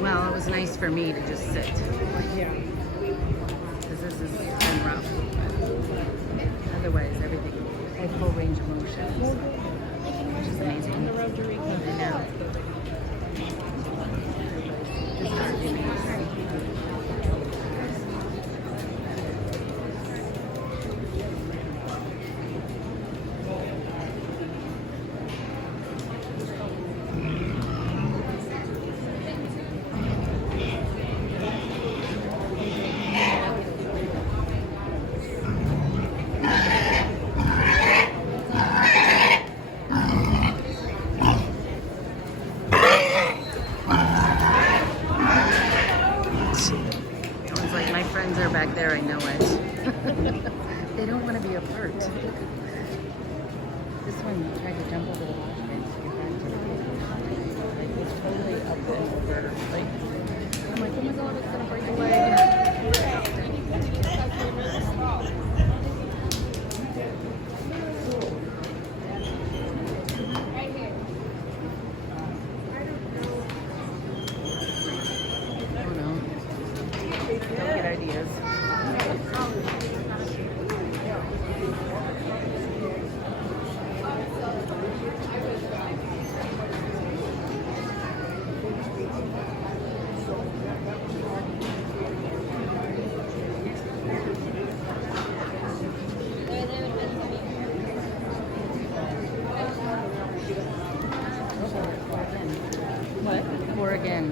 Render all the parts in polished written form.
Well, it was nice for me to just sit. Yeah. Because this has been rough. Otherwise, everything has full range of motion. Which is amazing. On the road to Rico. I know. This is amazing. Sounds like my friends are back there, I know it. They don't want to be apart. This one tried to jump over the wash fence to get back to the cage. Like, it's totally up and over. Like, I'm like, oh my god, it's gonna break away. Oh no. Don't get ideas. What? Or again.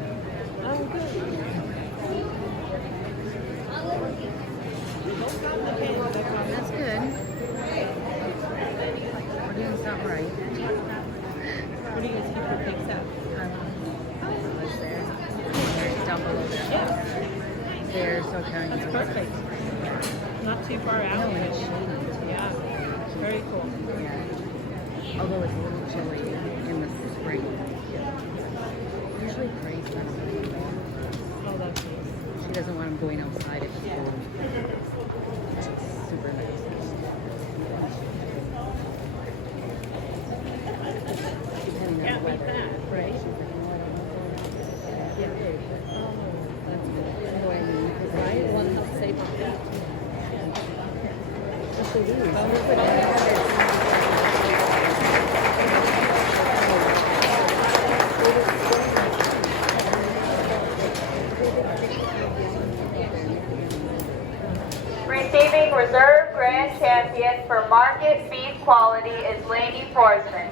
Oh, good. That's good. We're doing something right. What do you guys keep your pigs at? Was there. Down below there. Yeah. They're so kind. That's perfect. Not too far out. No, and it's shady. Yeah. Very cool. Yeah. Although it's a little chilly in the spring. Usually Grace doesn't. Oh, that's nice. She doesn't want him going outside if it's cold. It's super nice. Depending on the weather. that, right? She's like, no, I don't know. Yeah. Oh, that's good. You know what I mean? 'Cause I Right? One helps save on that. Yes, they do. Some people don't have it. Receiving Reserve Grand Champion for Market Beef Quality is Lainey Forsman.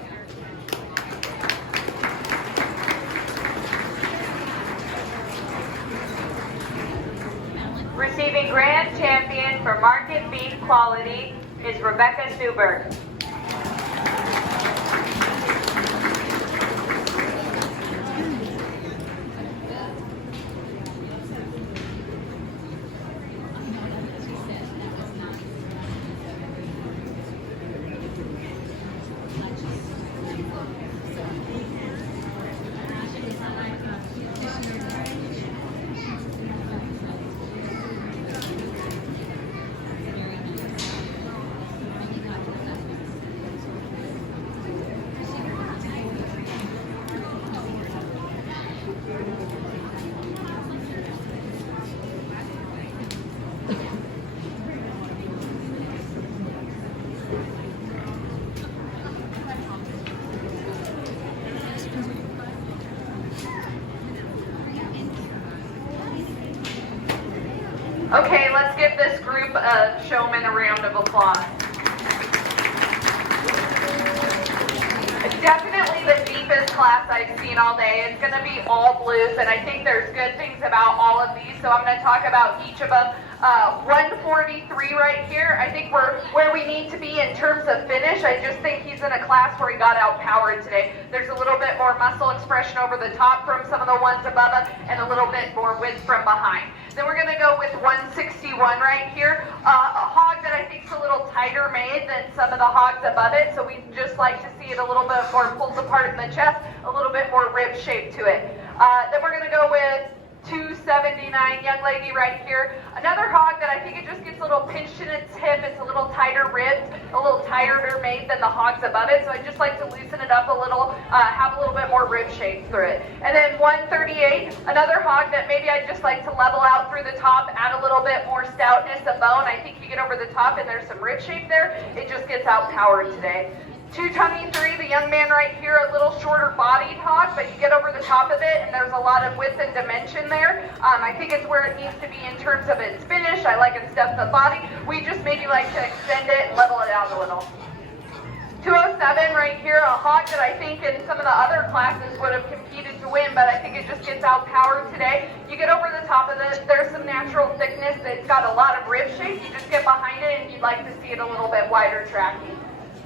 Receiving Grand Champion for Market Beef Quality is Rebecca Newberg. Okay, let's give this group of showmen a round of applause. Definitely the deepest class I've seen all day. It's going to be all blues, and I think there's good things about all of these, so I'm going to talk about each of them. 143 right here, I think we're where we need to be in terms of finish. I just think he's in a class where he got outpowered today. There's a little bit more muscle expression over the top from some of the ones above him, and a little bit more width from behind. Then we're going to go with 161 right here, a hog that I think is a little tighter made than some of the hogs above it, so we just like to see it a little bit more pulled apart in the chest, a little bit more rib shape to it. Then we're going to go with 279, young lady right here. Another hog that I think it just gets a little pinched in its hip. It's a little tighter ribbed, a little tighter made than the hogs above it. So I just like to loosen it up a little, have a little bit more rib shape through it. And then 138, another hog that maybe I just like to level out through the top, add a little bit more stoutness of bone. I think you get over the top and there's some rib shape there. It just gets outpowered today. 223, the young man right here, a little shorter bodied hog, but you get over the top of it and there's a lot of width and dimension there. I think it's where it needs to be in terms of its finish. I like its depth of body. We just maybe like to extend it and level it out a little. 207 right here, a hog that I think in some of the other classes would have competed to win, but I think it just gets outpowered today. You get over the top of it, there's some natural thickness. It's got a lot of rib shape. You just get behind it and you'd like to see it a little bit wider tracking.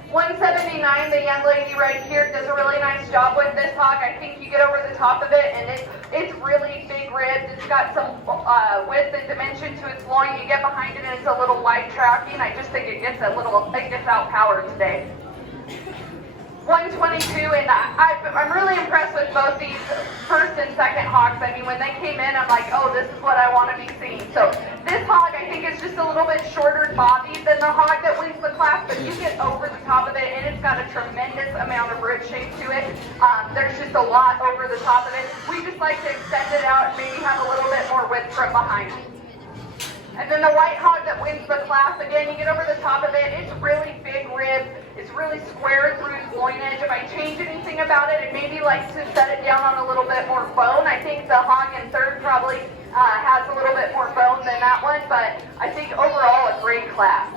179, the young lady right here does a really nice job with this hog. I think you get over the top of it and it's really big ribbed. It's got some width and dimension to its loin. You get behind it and it's a little wide tracking. I just think it gets outpowered today. 122, and I'm really impressed with both these first and second hogs. I mean, when they came in, I'm like, oh, this is what I want to be seeing. So this hog, I think, is just a little bit shorter bodied than the hog that wins the class, but you get over the top of it, and it's got a tremendous amount of rib shape to it. There's just a lot over the top of it. We just like to extend it out and maybe have a little bit more width from behind. And then the white hog that wins the class, again, you get over the top of it. It's really big ribbed. It's really square through its loin edge. If I change anything about it, it maybe likes to set it down on a little bit more bone. I think the hog in third probably has a little bit more bone than that one, but I think overall a great class.